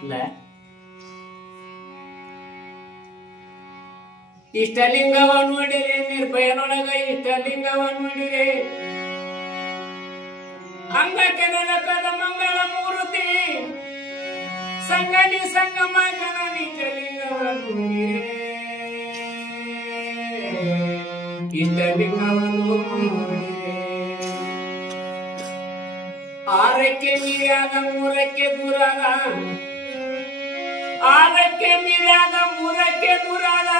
ಇಲ್ಲ ಇಷ್ಟಲಿಂಗವ ನೋಡಿರೆ ನಿರ್ಭಯನೊಳಗ ಇಷ್ಟಲಿಂಗವ ನೋಡಿರೆ ಅಂಗಕ್ಕೆ ನೆಲಕದ ಮಂಗಳ ಮೂರ್ತಿ ಸಂಗನಿ ಸಂಗಮ ಜನನಿ ನಿಜಲಿಂಗವ ನೋಡಿರೆ ಇಷ್ಟಲಿಂಗವ ನೋಡಿರೆ ಆರಕ್ಕೆ ಮೀರಿಯಾದ ಮೂರಕ್ಕೆ ದೂರಾದ ಆರಕ್ಕೆ ಮೀರಿಯಾದ ಮೂರಕ್ಕೆ ದೂರಾದ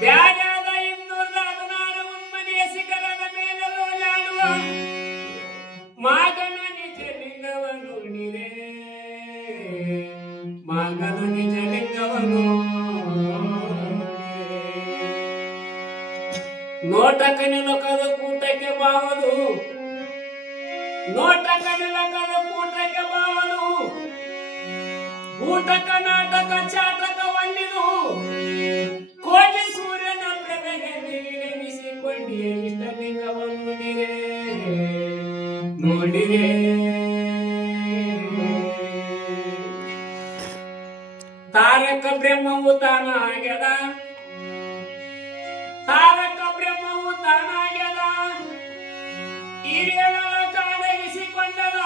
ಬ್ಯಾಜಾದ 216 ಉನ್ಮನೆಯ ಶಿಖರದ ಮೇಲೆ ಲೋಲಾಡುವ ಮಗನ ನಿಜಲಿಂಗವನ್ನು ನೀರೇ ಮಗನ ನಿಜಲಿಂಗವನ್ನು ನೋಟಕ್ಕೆ ಲೋಕದ ಕೂಟಕ್ಕೆ ಬಾವದು ನೋಟಕ್ಕೆ ಲೋಕದ ಕೂಟಕ್ಕೆ ಬಾವದು ಊಟಕ ನಾಟಕ ಚಾಟಕ ಒಲ್ಲಿದು ಕೋಟಿ ಸೂರ್ಯನ ಪ್ರಭೆಗೆ ನೆನೆಸಿಕೊಂಡಿಯೇ ಇಷ್ಟಲಿಂಗವನ್ನು ನೋಡಿರೆ ತಾರಕ ಬ್ರಹ್ಮವು ತಾನಾಗ್ಯದ ತಾರಕ ಬ್ರಹ್ಮವು ತಾನಾಗ್ಯದ ಹಿರಿಯಳ ಕಾಡಗಿಸಿಕೊಂಡದ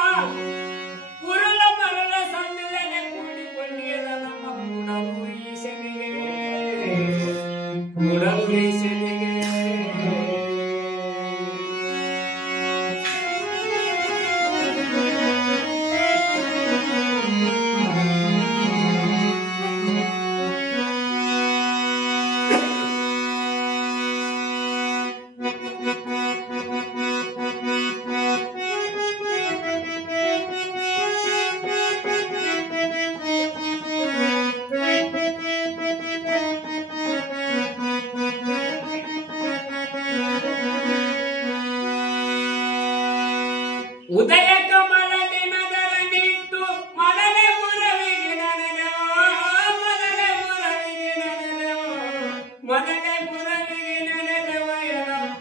ಉರುಳ ಮರಳ ಸಂದಿಲನೆ ಕೂಡಿಕೊಂಡಿಯದ ನಮ್ಮ ಮೂಡಲು ಈಶನಿಗೆ ಮೂಡಲು ಈಶನಿಗೆ ಉದಯ ಕಮಲ ದಿನದರನಿಟ್ಟು ಮದನೆ ಮುರವಿಗೆ ನಡೆದೆವು ಮದನೆ ಮುರವಿಗೆ ನಡೆದೆವು ಮದನೆ ಮುರವಿಗೆ ನಡೆದೆವು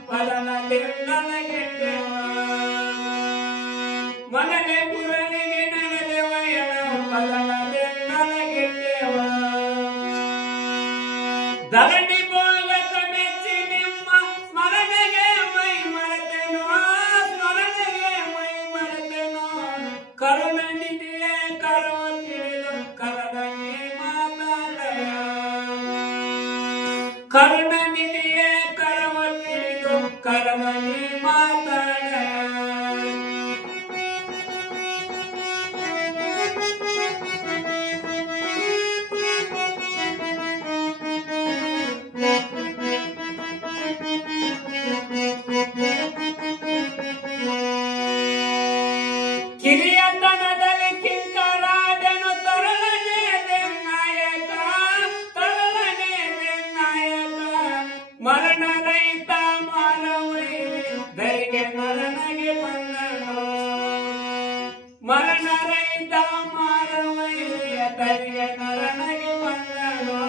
ಪದನಲಿಂದಲಗೆಟ್ಟೆವು ಮದನೆ ಮುರವಿಗೆ ನಡೆದೆವು ಪದನಲಿಂದಲಗೆಟ್ಟೆವು ಧರಣಿ ಭೋಗಕ ಮೆಚ್ಚಿ ನಿಮ್ಮ ಸ್ಮರಣೆಗೆ ಮೈ ಮರೆತೆನು ಕರುಣ ನಿಧಿಯೇ ಕರವ ತಿಳಿದು ಕರದನಿ ಮಾತಾಡಯ ಕರುಣ ನಿಧಿಯೇ ಕರವ ತಿಳಿದು ಕರದನಿ ಮಾತಾಡಯ ಕಿರಿಯತನದಲ್ಲಿ ಕಿಂಕರಾದನು ತರಳನೆ ಬೆನ್ನಾಯಕ ತರಳನೆ ಬೆನ್ನಾಯಕ ಮರಣ ರಹಿತ ಮಾನವೈ ದರಿಗೆ ಮರಣಗೆ ಬಂದನು ಮರಣ ರಹಿತ ಮಾನವೈ ದರಿಗೆ ಮರಣಗೆ ಬಂದನು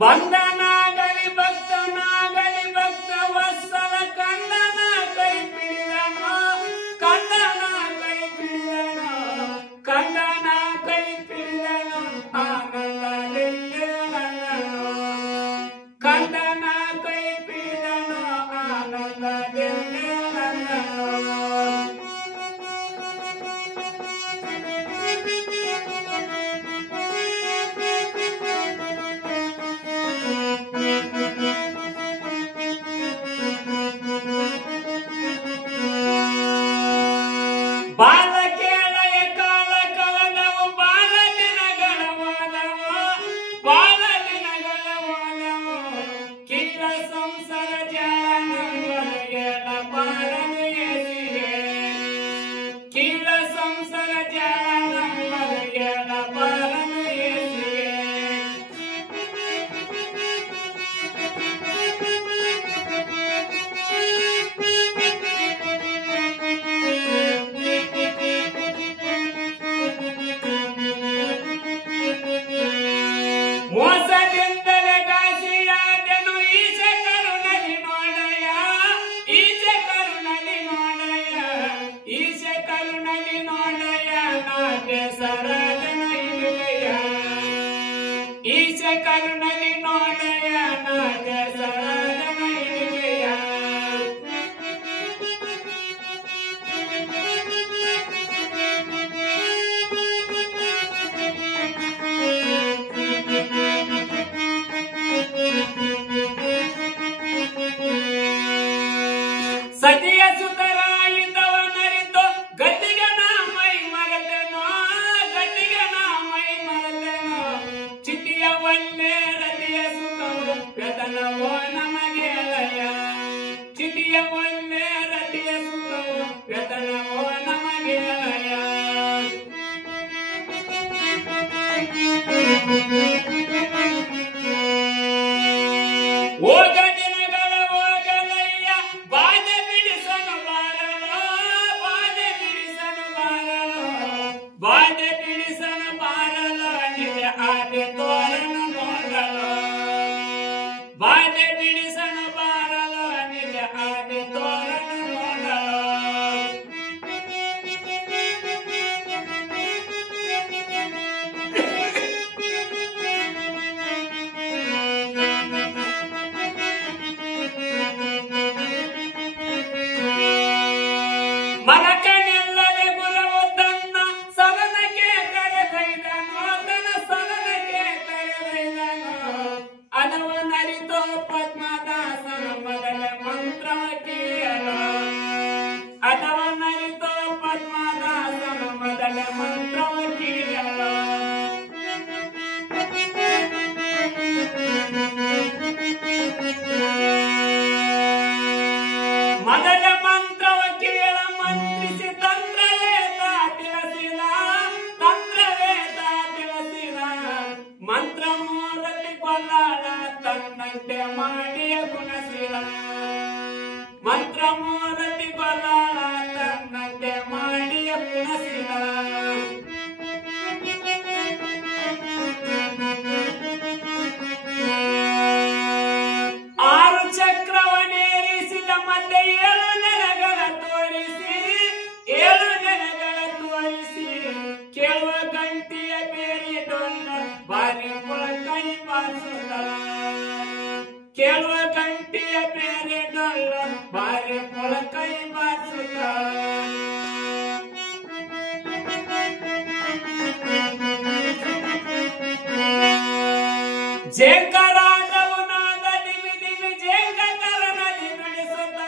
ಬಂದನಾಗಲಿ ಭಕ್ತ ವತ್ಸಲ ಕಂದನ ಕೈ ಪಿಡಿದನು ಕಂದನ ಕೈ ಪಿಡಿದನು ಕಂದನ ಕೈ ಪಿಡಿದನು ಆನಂದದಲ್ಲಿ ನಂದನು ಕಂದನ ಕೈ ಪಿಡಿದನು ಆನಂದದಲ್ಲಿ ನಂದನು ಕರುಣಲಿ ನೋಡಯ ನಾಗ ಸರಳನ ಇಳಿಗೆಯ ಸತಿಯ ಸುತರಾಯಿತವ ನರಿತು ಗತಿಗೆ ನಾ ಮೈ ಮರೆತೆನೋ ಗತಿಗೆ ನಾ ಮೈ ಮರೆತೆನೋ ಚಿತಿಯ ಒಳ್ಳೆ ರತಿಯ ಸುಖವು ವ್ಯತನವೋ ನಮಗೆ ಲಯ ಚಿತಿಯ ಒಳ್ಳೆ ರತಿಯ ಸುಖವು ವ್ಯತನವೋ ನಮಗೆ ಲಯ ಹೋಗ ದಿನಗಳ ಹೋಗಲಯ್ಯ ಬಾಧೆ ಬಿಡಿಸನು ಬಾರಲೋ ಬಾಧೆ ಬಿಡಿಸನು ಬಾರಲೋ ಬಾಧೆ ಬಿಡಿಸನು ಬಾರಲೋ ನಿಜ ಆದೆ ತೋರನು ನೋಡಲೋ ಬಾಧೆ ಬಿಡಿಸನು ಬಾರಲೋ ನಿಜ ಆದೆ ತೋರನು ನೋಡಲೋ ಮನಕನೆಲ್ಲದೆ ಗುರವು ತನ್ನ ಸದನಕ್ಕೆ ಕರೆದೊಯ್ದನು ತನ್ನ ಸದನಕ್ಕೆ ಕರೆದೊಯ್ದನು ಅದವ ನರಿತೋ ಪದ್ಮದಾಸನ ಮೊದಲ ಮಂತ್ರವ ಕೇಳಲು ಅದವ ನರಿತೋ ಪದ್ಮದಾಸನ ಮೊದಲ ಮಂತ್ರವ ಕೇಳಲು ಮೊದಲ ಮಂತ್ರವ ಕೇಳ ಮಂತ್ರಿಸಿ ತಂತ್ರವೇದ ತಿಳಿಸಿದ ತಂತ್ರವೇದ ತಿಳಿಸಿದ ಮಂತ್ರ ಮೂರತಿ ಕೊಲ್ಲಾಳ ತನ್ನಂತೆ ಮಾಡಿಯ ಗುಣಸಿದ ಮಂತ್ರ ಮೂರತಿ ಕೊಲ್ಲಾಳ ತನ್ನಂತೆ ಮಾಡಿಯ ಗುಣಸಿದ ಆರು ಚಕ್ರವನ್ನೇರಿಸಿದ ಮತ್ತೆ ಏಳು ನೆಲಗಳ ತೋರಿಸಿ ಏಳು ನೆಲಗಳ ತೋರಿಸಿ ಕೇಳುವ ಗಂಟಿಯ ಬೇರೆ ಡೊಳ್ಳ ಬಾರಿ ಕೈ ಬಾರಿಸುತ್ತ ಕೇಳುವ ಗಂಟಿಯ ಬೇರೆ ಡೊಳ್ಳ ಬಾರಿ ಕೈ ಬಾರಿಸುತ್ತ ಜೇಕರಾಟವು ನಾದ ದಿವಿ ದಿವಿ ಜೇಕರನಲ್ಲಿ ನುಡಿಸುತ್ತ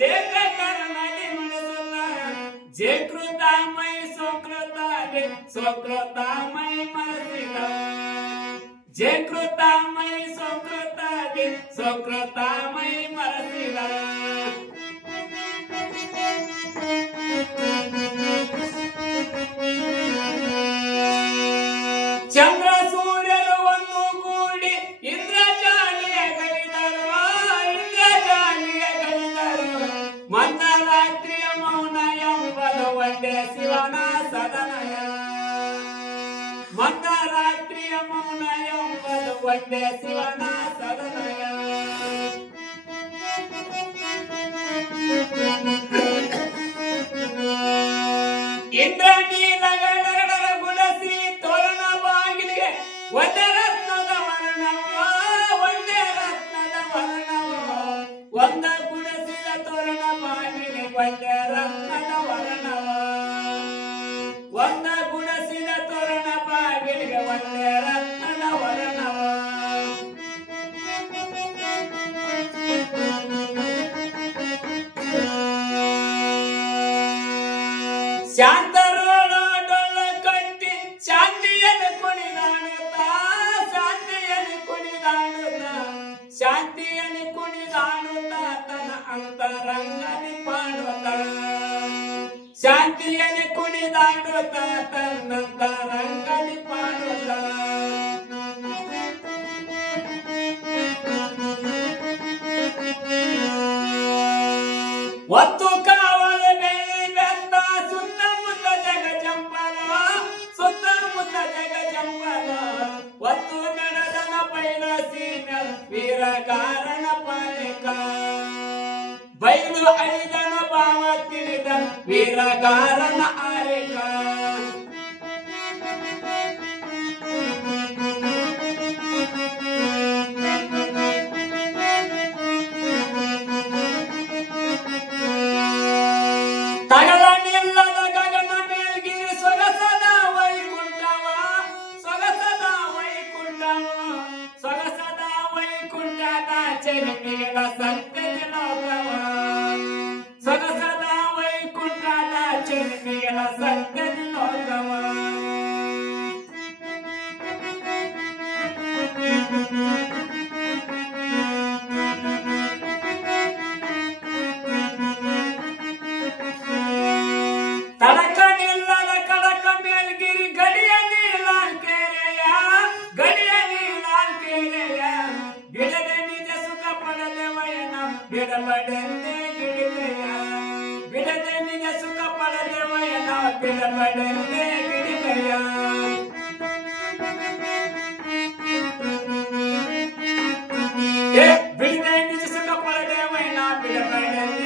ಜೇಕರನಲ್ಲಿ ನುಡಿಸುತ್ತ ಜೇಕೃತ ಮೈ ಸುಕೃತ ಸುಕೃತ ಮೈ ಮರೆಸಿದ ಜೇಕೃತ ಮೈ ಸುಕೃತ ಸುಕೃತ ಮೈ ಮರೆಸಿದ ಚಂದ್ರ ಸೂರ್ಯರು ಒಂದು ಕೂಡಿ ಇಂದ್ರಜಾಲಿಯ ಗಳಿದರು ಇಂದ್ರಜಾಲಿಯ ಗಳಿದರು ಮಧ್ಯರಾತ್ರಿಯ ಮೌನ ಎಂಬುದು ಒಂದೇ ಶಿವನ ಸದನಯ ಮಧ್ಯರಾತ್ರಿಯ ಮೌನ ಎಂಬುದು ಒಂದೇ ಶಿವನ ಸದನಯ ಇಂದ್ರ ನೀಲಗಡರ ಗುಡಸಿ ತೋರಣ ಬಾಗಿಲಿಗೆ ಒಂದೇ ರತ್ನದ ವರ್ಣವ ಒಂದೇ ರತ್ನದ ವರ್ಣವ ಒಂದ ಗುಡಸಿದ ತೋರಣ ಬಾಗಿಲಿಗೆ ಒಂದೇ ರತ್ನದ ವರ್ಣವ ಒಂದ ಗುಡಸಿದ ತೋರಣ ಬಾಗಿಲಿಗೆ ಒಂದೇ ರತ್ನದ ವರ್ಣವ ಶಾಂತರೋಳ ಡೊಳ್ಳ ಕಟ್ಟಿ ಶಾಂತಿಯಲ್ಲಿ ಕುಣಿದಾಡುತ್ತ ಶಾಂತಿಯಲ್ಲಿ ಕುಣಿದಾಡುತ್ತ ಶಾಂತಿಯಲ್ಲಿ ಕುಣಿದಾಡುತ್ತ ತನ್ನ ಅಂತರಂಗಲಿ ಪಾಡುತ್ತ ಶಾಂತಿಯಲ್ಲಿ ಕುಣಿದಾಡುತ್ತ ತನ್ನಂತರಂಗಲಿ ಪಾಡುತ್ತ ಒತ್ತು ಕಾವಲ ಬೆಳ್ಳಿ ಬೆತ್ತ ಸುತ್ತಮುತ್ತ ಜಗ ಚಂಪಲ ಸುತ್ತಮುತ್ತ ಜಗ ಚಂಪಲ ಒತ್ತು ನಡೆದನ ಬೈಲ ಸೀನ ವೀರ ಕಾರಣ ಪಾಲಿಕ ಬೈಲು ಅಳಿದನ ಭಾವ ತಿಳಿದ ವೀರ ಕಾರಣ ಆರಿಕ ಬಿಡಬಡಂದೆ ಗಿಡಿಗಯ್ಯ ಬಿಡದೆ ನಿಜ ಸುಖ ಪಡೆದೆವಯ್ಯನ ಬಿಡಬಡಂದೆ ಗಿಡಿಗಯ್ಯ ಬಿಡದೆ ನಿಜ ಸುಖ ಪಡೆದೆವಯ್ಯನ ಬಿಡಬಡಂದೆ